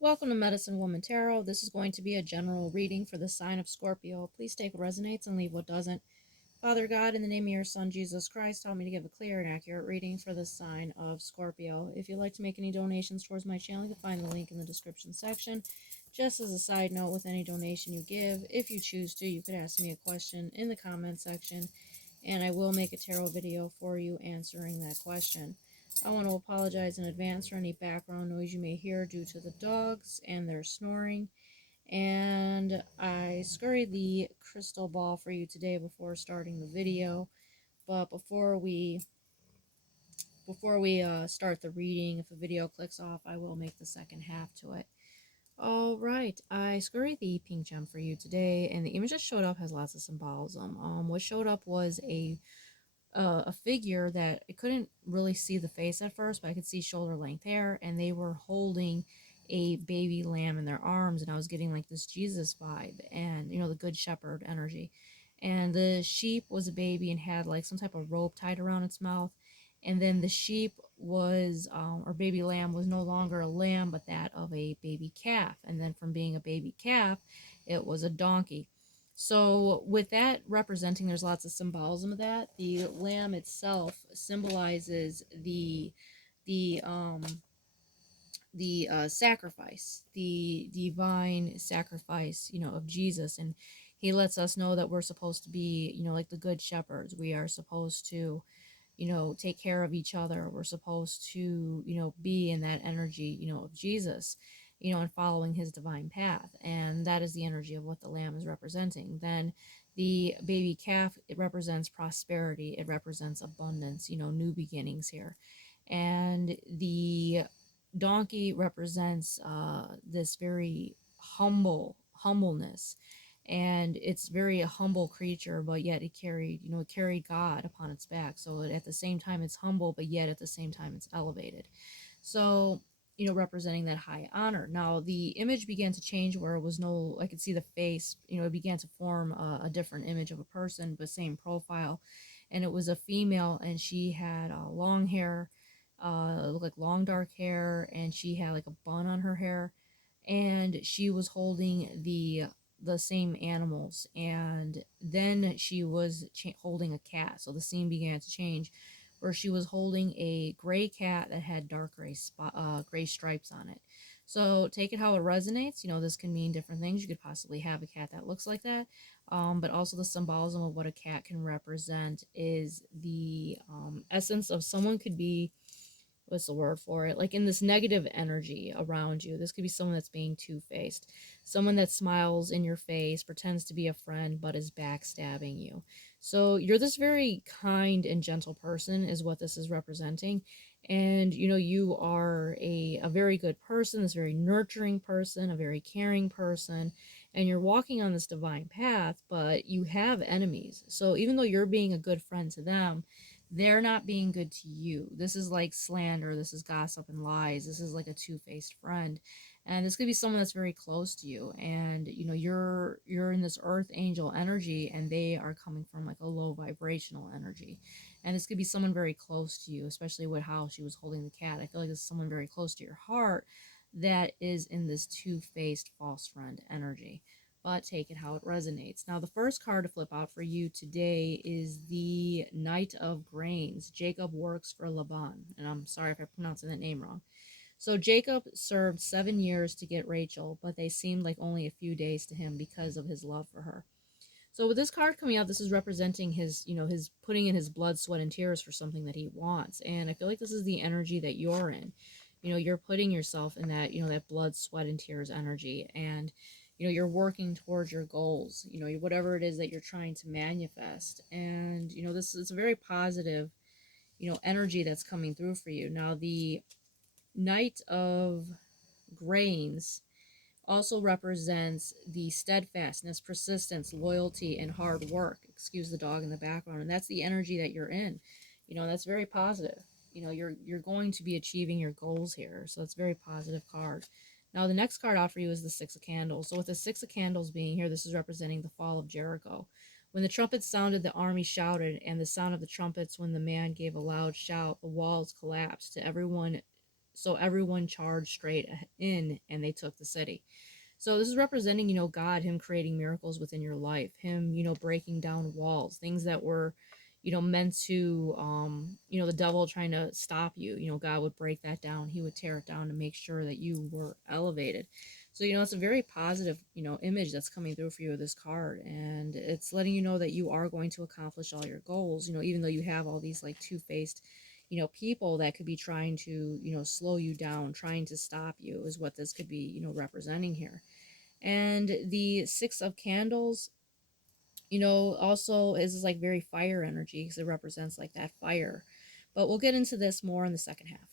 Welcome to Medicine Woman Tarot. This is going to be a general reading for the sign of Scorpio. Please take what resonates and leave what doesn't. Father God, in the name of your Son, Jesus Christ, help me to give a clear and accurate reading for the sign of Scorpio. If you'd like to make any donations towards my channel, you can find the link in the description section. Just as a side note, with any donation you give, if you choose to, you could ask me a question in the comment section, and I will make a tarot video for you answering that question. I want to apologize in advance for any background noise you may hear due to the dogs and their snoring. And I scurried the crystal ball for you today before starting the video. But before we start the reading, if the video clicks off, I will make the second half to it. Alright, I scurried the pink gem for you today, and the image that showed up has lots of symbolism. What showed up was a figure that I couldn't really see the face at first, but I could see shoulder length hair, and they were holding a baby lamb in their arms, and I was getting like this Jesus vibe, and the good shepherd energy. And the sheep was a baby and had like some type of rope tied around its mouth, and then the sheep was or baby lamb was no longer a lamb but that of a baby calf, and then from being a baby calf it was a donkey. So with that representing, there's lots of symbolism of that. The lamb itself symbolizes the um the sacrifice, the divine sacrifice, of Jesus. And he lets us know that we're supposed to be, like the good shepherds. We are supposed to, take care of each other. We're supposed to, be in that energy, of Jesus, and following his divine path. And that is the energy of what the lamb is representing. Then the baby calf, it represents prosperity. It represents abundance, new beginnings here. And the donkey represents this very humbleness, and it's very a humble creature, but yet it carried God upon its back. So at the same time it's humble, but yet at the same time it's elevated. So representing that high honor. Now the image began to change where it was no, I could see the face, it began to form a different image of a person, but same profile. And it was a female, and she had long hair, it looked like long dark hair, and she had like a bun on her hair, and she was holding the same animals. And then she was holding a cat. So the scene began to change, where she was holding a gray cat that had dark gray stripes on it. So take it how it resonates. This can mean different things. You could possibly have a cat that looks like that. But also the symbolism of what a cat can represent is the essence of someone could be, what's the word for it, like in this negative energy around you. This could be someone that's being two-faced, someone that smiles in your face, pretends to be a friend, but is backstabbing you. So you're this very kind and gentle person is what this is representing. And you are a very good person, this very nurturing person, a very caring person, and you're walking on this divine path, but you have enemies. So even though you're being a good friend to them, they're not being good to you. This is like slander, this is gossip and lies, this is like a two-faced friend. And this could be someone that's very close to you, and you're in this earth angel energy, and they are coming from like a low vibrational energy. And this could be someone very close to you, especially with how she was holding the cat. I feel like this is someone very close to your heart that is in this two-faced false friend energy. But take it how it resonates. Now, the first card to flip out for you today is the Knight of Grains. Jacob works for Laban, and I'm sorry if I'm pronouncing that name wrong. So Jacob served 7 years to get Rachel, but they seemed like only a few days to him because of his love for her. So with this card coming out, this is representing his, his putting in his blood, sweat, and tears for something that he wants. And I feel like this is the energy that you're in. You're putting yourself in that, that blood, sweat, and tears energy. And, you're working towards your goals, whatever it is that you're trying to manifest. And, this is a very positive, energy that's coming through for you. Now, the Knight of Grains also represents the steadfastness, persistence, loyalty, and hard work. Excuse the dog in the background. And that's the energy that you're in. That's very positive. You're going to be achieving your goals here. So it's a very positive card. Now, the next card out for you is the Six of Candles. So with the Six of Candles being here, this is representing the fall of Jericho. When the trumpets sounded, the army shouted, and the sound of the trumpets, when the man gave a loud shout, the walls collapsed. To everyone So everyone charged straight in and they took the city. So this is representing, God, him creating miracles within your life, him, breaking down walls, things that were, meant to, the devil trying to stop you. God would break that down. He would tear it down to make sure that you were elevated. So, it's a very positive, image that's coming through for you with this card. And it's letting you know that you are going to accomplish all your goals, even though you have all these like two-faced, people that could be trying to, slow you down, trying to stop you is what this could be, representing here. And the Six of Candles, also is like very fire energy because it represents like that fire. But we'll get into this more in the second half.